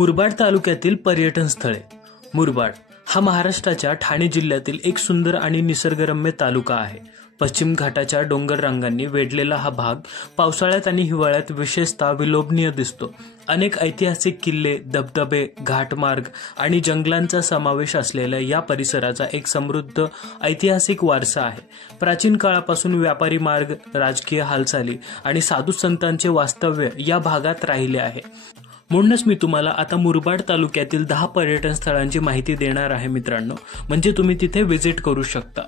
मुरबाड तालुक्यातील पर्यटन स्थळे. मुरबाड हा महाराष्ट्राच्या ठाणे जिल्ह्यातील एक सुंदर आणि निसर्गरम्य तालुका आहे. पश्चिम घाटाच्या डोंगर रांगांनी वेढलेला हा भाग पावसाळ्यात आणि हिवाळ्यात विशेषतः विलोभनीय दिसतो. अनेक ऐतिहासिक किल्ले, धबधबे, घाटमार्ग आणि जंगलांचा समावेश असलेल्या या परिसराचा एक समृद्ध ऐतिहासिक वारसा आहे. प्राचीन काळापासून व्यापारी मार्ग, राजकीय हालचाली आणि साधू संतांचे वास्तव्य या भागात राहिले आहे. म्हणूनच मी तुम्हाला आता मुरबाड तालुक्यातील 10 पर्यटन स्थळांची माहिती देणार आहे मित्रांनो, म्हणजे तुम्ही तिथे व्हिजिट करू शकता.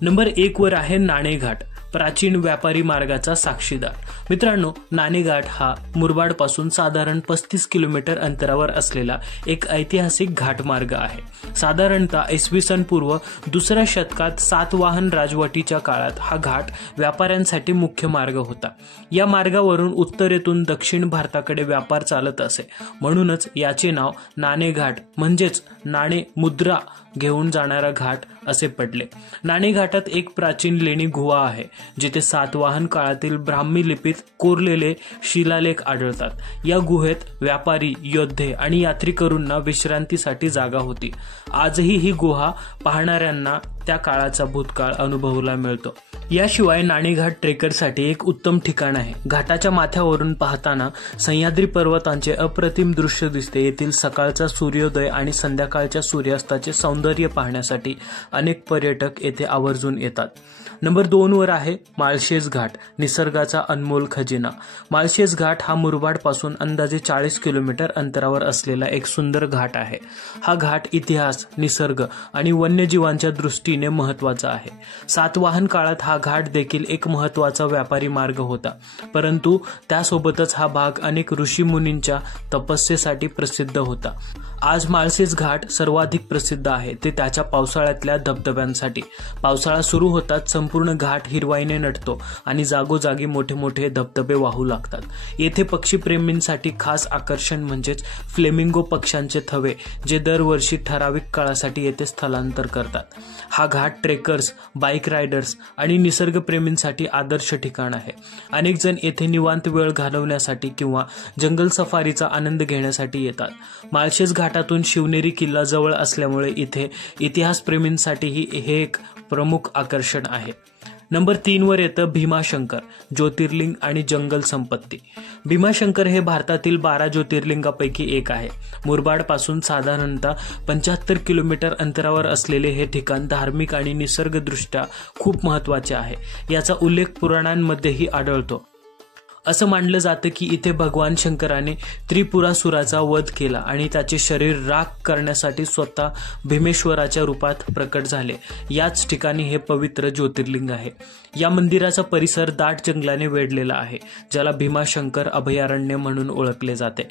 नंबर 1 वर आहे नाणेघाट, प्राचीन व्यापारी मार्गाचा साक्षीदार. मित्रांनो, नाणेघाट हा मुरबाड पासून साधारण 35 किलोमीटर अंतरावर असलेला एक ऐतिहासिक घाटमार्ग आहे. साधारणतः इसवी पूर्व 2ऱ्या शतकात सातवाहन राजवटीच्या काळात हा घाट व्यापाऱ्यांसाठी मुख्य मार्ग होता. या मार्गावरून उत्तरेतून दक्षिण भारताकडे व्यापार चालत असे. म्हणूनच याचे नाव नाणेघाट म्हणजेच नाणे मुद्रा घेऊन जाणारा घाट असे पडले. नाणेघाटात एक प्राचीन लेणी गुहा आहे, जिथे सातवाहन काळातील ब्राह्मी लिपीत कोरलेले शिलालेख आढळतात. या गुहेत व्यापारी, योद्धे आणि यात्रेकरूंना विश्रांतीसाठी जागा होती. आजही ही गुहा पाहणाऱ्यांना त्या काळाचा भूतकाळ अनुभवायला मिळतो. याशिवाय नाणेघाट ट्रेकरसाठी एक उत्तम ठिकाण आहे. घाटाच्या माथ्यावरून पाहताना सह्याद्री पर्वतांचे अप्रतिम दृश्य दिसते. येथील सकाळचा सूर्योदय आणि संध्याकाळच्या सूर्यास्ताचे सौंदर्य पाहण्यासाठी अनेक पर्यटक येथे आवर्जून येतात. नंबर 2 वर आहे माळशेज घाट, निसर्गाचा अनमोल खजिना. माळशेज घाट हा मुरबाड पासून अंदाजे 40 किलोमीटर अंतरावर असलेला एक सुंदर घाट आहे. हा घाट इतिहास, निसर्ग आणि वन्यजीवांच्या दृष्टीने महत्वाचा आहे. सातवाहन काळात हा घाट देखील एक महत्वाचा व्यापारी मार्ग होता, परंतु त्यासोबतच हा भाग अनेक ऋषीमुनींच्या तपस्येसाठी प्रसिद्ध होता. आज माळशेज घाट सर्वाधिक प्रसिद्ध आहे, ते त्याच्या पावसाळ्यातल्या धबधब्यांसाठी. पावसाळा सुरू होताच संपूर्ण घाट हिरवाईने नटतो आणि जागोजागी मोठे मोठे धबधबे वाहू लागतात. येथे पक्षीप्रेमींसाठी खास आकर्षण म्हणजेच फ्लेमिंगो पक्ष्यांचे थवे, जे दरवर्षी ठराविक काळासाठी येथे स्थलांतर करतात. हा घाट ट्रेकर्स, बाईक रायडर्स आणि निसर्गप्रेमींसाठी आदर्श ठिकाण आहे. अनेक जण येथे निवांत वेळ घालवण्यासाठी किंवा जंगल सफारीचा आनंद घेण्यासाठी येतात. माळशेज घाटातून शिवनेरी किल्ला जवळ असल्यामुळे इथे इतिहासप्रेमींसाठीही हे एक प्रमुख आकर्षण आहे. नंबर 3 वर येतं भीमाशंकर, ज्योतिर्लिंग आणि जंगल संपत्ती. भीमाशंकर हे भारतातील 12 ज्योतिर्लिंगापैकी एक आहे. मुरबाड पासून साधारणतः 75 किलोमीटर अंतरावर असलेले हे ठिकाण धार्मिक आणि निसर्गदृष्ट्या खूप महत्वाचे आहे. याचा उल्लेख पुराणांमध्येही आढळतो. असं मानलं जातं की इथे भगवान शंकराने त्रिपुरासुराचा वध केला आणि त्याचे शरीर राख करण्यासाठी स्वतः भीमेश्वराच्या रूपात प्रकट झाले. याच ठिकाणी हे पवित्र ज्योतिर्लिंग आहे. या मंदिराचा परिसर दाट जंगलाने वेढलेला आहे, ज्याला भीमाशंकर अभयारण्य म्हणून ओळखले जाते.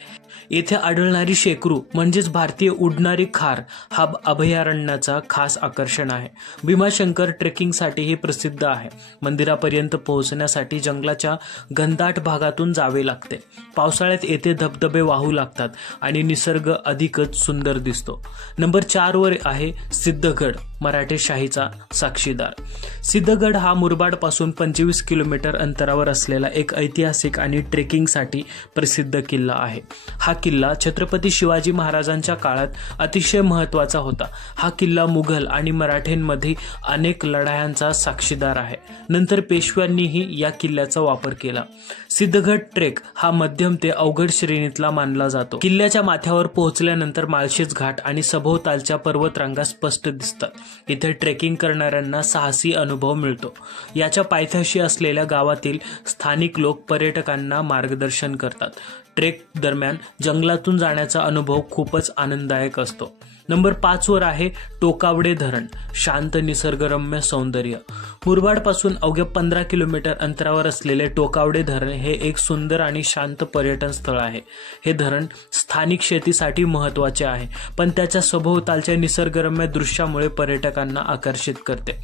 येथे आढळणारी शेकरू म्हणजेच भारतीय उडणारी खार हा अभयारण्याचा खास आकर्षण आहे. भीमाशंकर ट्रेकिंगसाठीही प्रसिद्ध आहे. मंदिरापर्यंत पोहोचण्यासाठी जंगलाच्या घनदाट भागातून जावे लागते. पावसाळ्यात येथे धबधबे वाहू लागतात आणि निसर्ग अधिकच सुंदर दिसतो. नंबर 4 वर आहे सिद्धगड, मराठेशाहीचा साक्षीदार. सिद्धगड हा मुरबाड पासून 25 किलोमीटर अंतरावर असलेला एक ऐतिहासिक आणि ट्रेकिंगसाठी प्रसिद्ध किल्ला आहे. हा किल्ला छत्रपती शिवाजी महाराजांच्या काळात अतिशय महत्वाचा होता. हा किल्ला मुघल आणि मराठ्यांमध्ये अनेक लढायांचा साक्षीदार आहे. नंतर पेशव्यांनीही या किल्ल्याचा वापर केला. सिद्धगड ट्रेक हा मध्यम ते अवघड श्रेणीतला मानला जातो. किल्ल्याच्या माथ्यावर पोहोचल्यानंतर माळशेज घाट आणि सभोवतालच्या पर्वतरांगा स्पष्ट दिसतात. इथे ट्रेकिंग करणाऱ्यांना साहसी अनुभव मिळतो. याच्या पायथ्याशी असलेल्या गावातील स्थानिक लोक पर्यटकांना मार्गदर्शन करतात. ट्रेक दरम्यान जंगलातून जाण्याचा अनुभव खूपच आनंददायक असतो. नंबर 5 वर आहे टोकावडे धरण, शांत निसर्गरम्य सौंदर्य. मुरबाड पासून अवघ्या 15 किलोमीटर अंतरावर असलेले टोकावडे धरण हे एक सुंदर आणि शांत पर्यटन स्थळ आहे. हे धरण स्थानिक शेतीसाठी महत्वाचे आहे, पण त्याच्या सभोवतालच्या निसर्गरम्य दृश्यामुळे पर्यटकांना आकर्षित करते.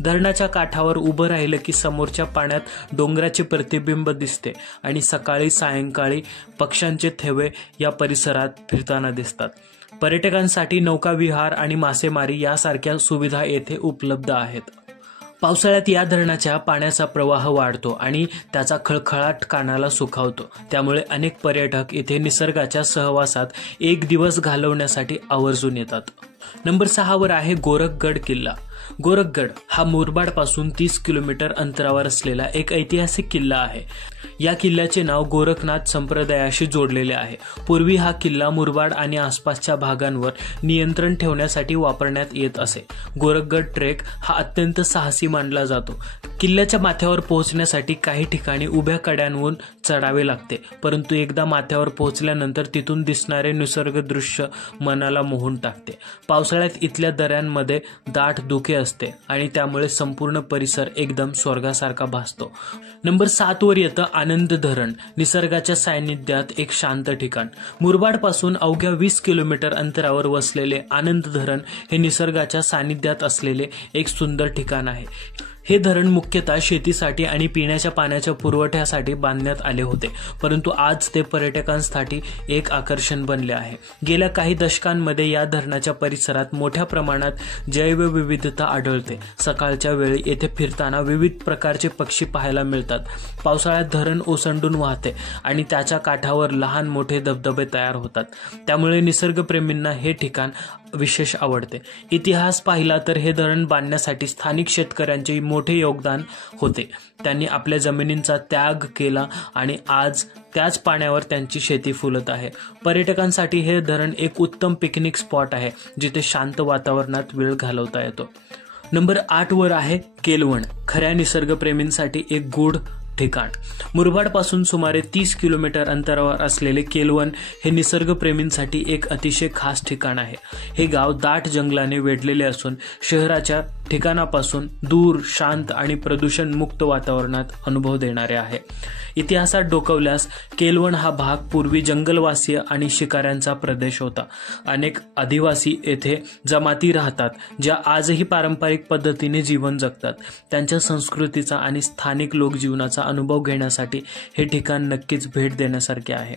धरणाच्या काठावर उभं राहिलं की समोरच्या पाण्यात डोंगराचे प्रतिबिंब दिसते आणि सकाळी सायंकाळी पक्ष्यांचे थवे या परिसरात फिरताना दिसतात. पर्यटकांसाठी नौका विहार आणि मासेमारी यासारख्या सुविधा येथे उपलब्ध आहेत. पावसाळ्यात या धरणाच्या पाण्याचा प्रवाह वाढतो आणि त्याचा खळखळाट कानाला सुखावतो. त्यामुळे अनेक पर्यटक इथे निसर्गाच्या सहवासात एक दिवस घालवण्यासाठी आवर्जून येतात. नंबर 6 वर आहे गोरखगड किल्ला. गोरखगड हा मुरबाड पासून 30 किलोमीटर अंतरावर असलेला एक ऐतिहासिक किल्ला आहे. या किल्ल्याचे नाव गोरखनाथ संप्रदायाशी जोडलेले आहे. पूर्वी हा किल्ला मुरबाड आणि आसपासच्या भागांवर नियंत्रण ठेवण्यासाठी वापरण्यात येत असे. गोरखगड ट्रेक हा अत्यंत साहसी मानला जातो. किल्ल्याच्या माथ्यावर पोहोचण्यासाठी काही ठिकाणी उभ्या कड्यांवरून चढावे लागते, परंतु एकदा माथ्यावर पोहोचल्यानंतर तिथून दिसणारे निसर्ग दृश्य मनाला मोहून टाकते. पावसाळ्यात इथल्या दऱ्यांमध्ये दाट धुके असते आणि त्यामुळे संपूर्ण परिसर एकदम स्वर्गासारखा भासतो. नंबर 7 वर येतं आनंद धरण. निसर्गाच्या सान्निध्यात एक शांत ठिकाण. मुरबाड पासून अवघ्या 20 किलोमीटर अंतरावर वसलेले आनंद धरण हे निसर्गाच्या सान्निध्यात असलेले एक सुंदर ठिकाण आहे. हे धरण मुख्यतः शेतीसाठी आणि पिण्याच्या पाण्याच्या पुरवठ्यासाठी बांधण्यात आले होते, परंतु आज ते पर्यटकांसाठी एक आकर्षण बनले आहे. गेल्या काही दशकांमध्ये या धरणाच्या परिसरात मोठ्या प्रमाणात जैवविविधता आढळते. सकाळच्या वेळी येथे फिरताना विविध प्रकारचे पक्षी पाहायला मिळतात. पावसाळ्यात धरण ओसंडून वाहते आणि त्याच्या काठावर लहान मोठे धबधबे तयार होतात. त्यामुळे निसर्गप्रेमींना हे ठिकाण विशेष आवडते. इतिहास पाहिला तर हे धरण बांधण्यासाठी स्थानिक शेतकऱ्यांचे मोठे योगदान होते. त्यांनी आपल्या जमिनींचा त्याग केला आणि आज त्याच पाण्यावर त्यांची शेती फुलत आहे. पर्यटकांसाठी हे धरण एक उत्तम पिकनिक स्पॉट आहे, जिथे शांत वातावरणात वेळ घालवता येतो. नंबर 8 वर आहे केलवण. खऱ्या निसर्गप्रेमींसाठी एक गूढ ठिकाण. मुरबाड पासून सुमारे 30 किलोमीटर अंतरावर असलेले केलवण हे निसर्गप्रेमींसाठी एक अतिशय खास ठिकाण आहे. हे गाव दाट जंगलाने वेढलेले असून शहराच्या ठिकाणापासून दूर, शांत आणि प्रदूषण मुक्त वातावरणात अनुभव देणारे आहे. इतिहासात डोकावल्यास केलवण हा भाग पूर्वी जंगलवासीय आणि शिकाऱ्यांचा प्रदेश होता. अनेक आदिवासी येथे जमाती राहतात, ज्या आजही पारंपरिक पद्धतीने जीवन जगतात. त्यांच्या संस्कृतीचा आणि स्थानिक लोकजीवनाचा अनुभव घेण्यासाठी हे ठिकाण नक्कीच भेट देण्यासारखे आहे.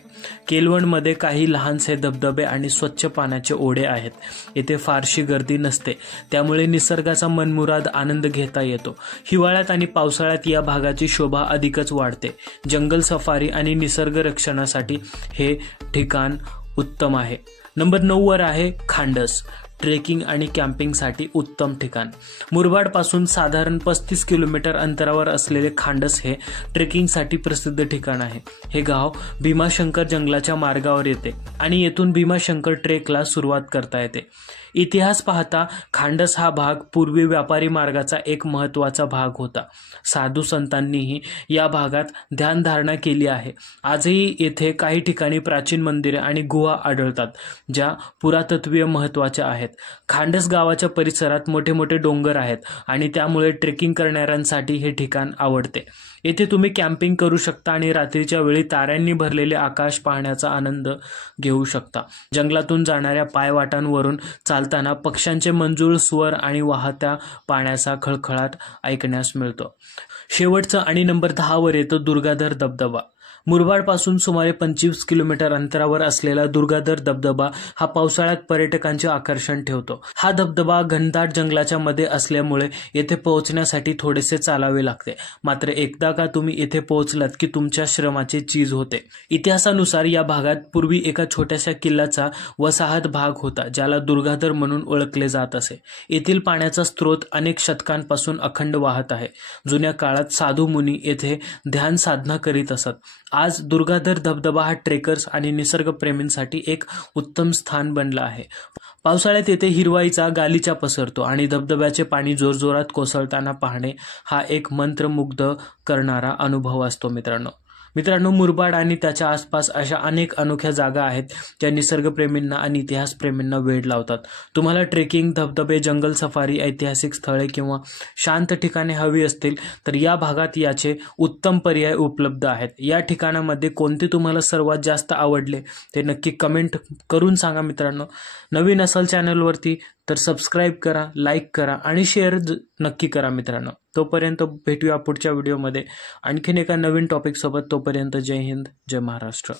केलवणमध्ये काही लहानसे धबधबे आणि स्वच्छ पाण्याचे ओढे आहेत. येथे फारशी गर्दी नसते, त्यामुळे निसर्गाचा मनमुराद आनंद घेता येतो. हिवाळ्यात आणि पावसाळ्यात या भागाची शोभा अधिकच वाढते. जंगल सफारी आणि निसर्ग रक्षणासाठी हे ठिकाण उत्तम आहे. नंबर 9 वर आहे खांडस. ट्रेकिंग आणि कॅम्पिंगसाठी उत्तम ठिकाण. मुरबाड पासून साधारण 35 किलोमीटर अंतरावर असलेले खांडस हे ट्रेकिंगसाठी प्रसिद्ध ठिकाण आहे. हे गाव भीमाशंकर जंगलाच्या मार्गावर येते आणि येथून भीमाशंकर ट्रेकला सुरुवात करता येते. इतिहास पाहता खांडस हा भाग पूर्वी व्यापारी मार्गाचा एक महत्त्वाचा भाग होता. साधू संतांनीही या भागात ध्यानधारणा केली आहे. आजही येथे काही ठिकाणी प्राचीन मंदिरे आणि गुहा आढळतात, ज्या पुरातत्वीय महत्त्वाच्या आहेत. खांडस गावाच्या परिसरात मोठे मोठे डोंगर आहेत आणि त्यामुळे ट्रेकिंग करणाऱ्यांसाठी हे ठिकाण आवडते. येथे तुम्ही कॅम्पिंग करू शकता आणि रात्रीच्या वेळी ताऱ्यांनी भरलेले आकाश पाहण्याचा आनंद घेऊ शकता. जंगलातून जाणाऱ्या पायवाटांवरून चालताना पक्ष्यांचे मंजूळ स्वर आणि वाहत्या पाण्याचा खळखळाट ऐकण्यास मिळतो. शेवटचं आणि नंबर 10 वर येतो दुर्गाधर धबधबा. मुरबाड पासून सुमारे 25 किलोमीटर अंतरावर असलेला दुर्गाधर धबधबा हा पावसाळ्यात पर्यटकांचे आकर्षण ठेवतो. हा धबधबा घनदाट जंगलाच्या मध्ये असल्यामुळे येथे पोहोचण्यासाठी थोडेसे चालावे लागते. मात्र एकदा का तुम्ही येथे पोहोचलात की तुमच्या श्रमाची चीज होते. इतिहासानुसार या भागात पूर्वी एका छोट्याशा किल्ल्याचा वसाहत भाग होता, ज्याला दुर्गाधर म्हणून ओळखले जात असे. येथील पाण्याचा स्रोत अनेक शतकांपासून अखंड वाहत आहे. जुन्या काळात साधू मुनी येथे ध्यान साधना करीत असत. आज दुर्गाधर धबधबा हा ट्रेकर्स आणि निसर्गप्रेमींसाठी एक उत्तम स्थान बनला आहे. पावसाळ्यात येथे हिरवाईचा गालिचा पसरतो आणि धबधब्याचे पाणी जोरजोरात कोसळताना पाहणे हा एक मंत्रमुग्ध करणारा अनुभव असतो. मित्रांनो, मुरबाड आणि त्याच्या आसपास अशा अनेक अनोख्या जागा आहेत ज्या निसर्गप्रेमींना आणि इतिहासप्रेमींना वेड लावतात. तुम्हाला ट्रेकिंग, धबधबे, जंगल सफारी, ऐतिहासिक स्थळे किंवा शांत ठिकाणे हवी असतील तर या भागात याचे उत्तम पर्याय उपलब्ध आहेत. या ठिकाणामध्ये कोणते तुम्हाला सर्वात जास्त आवडले ते नक्की कमेंट करून सांगा. मित्रांनो, नवीन असाल चॅनलवरती तर सबस्क्राईब करा, लाईक करा आणि शेअर नक्की करा. मित्रांनो, तोपर्यंत भेटूया पुढच्या व्हिडिओमध्ये आणखीन एका नवीन टॉपिक सोबत. तोपर्यंत जय हिंद, जय महाराष्ट्र.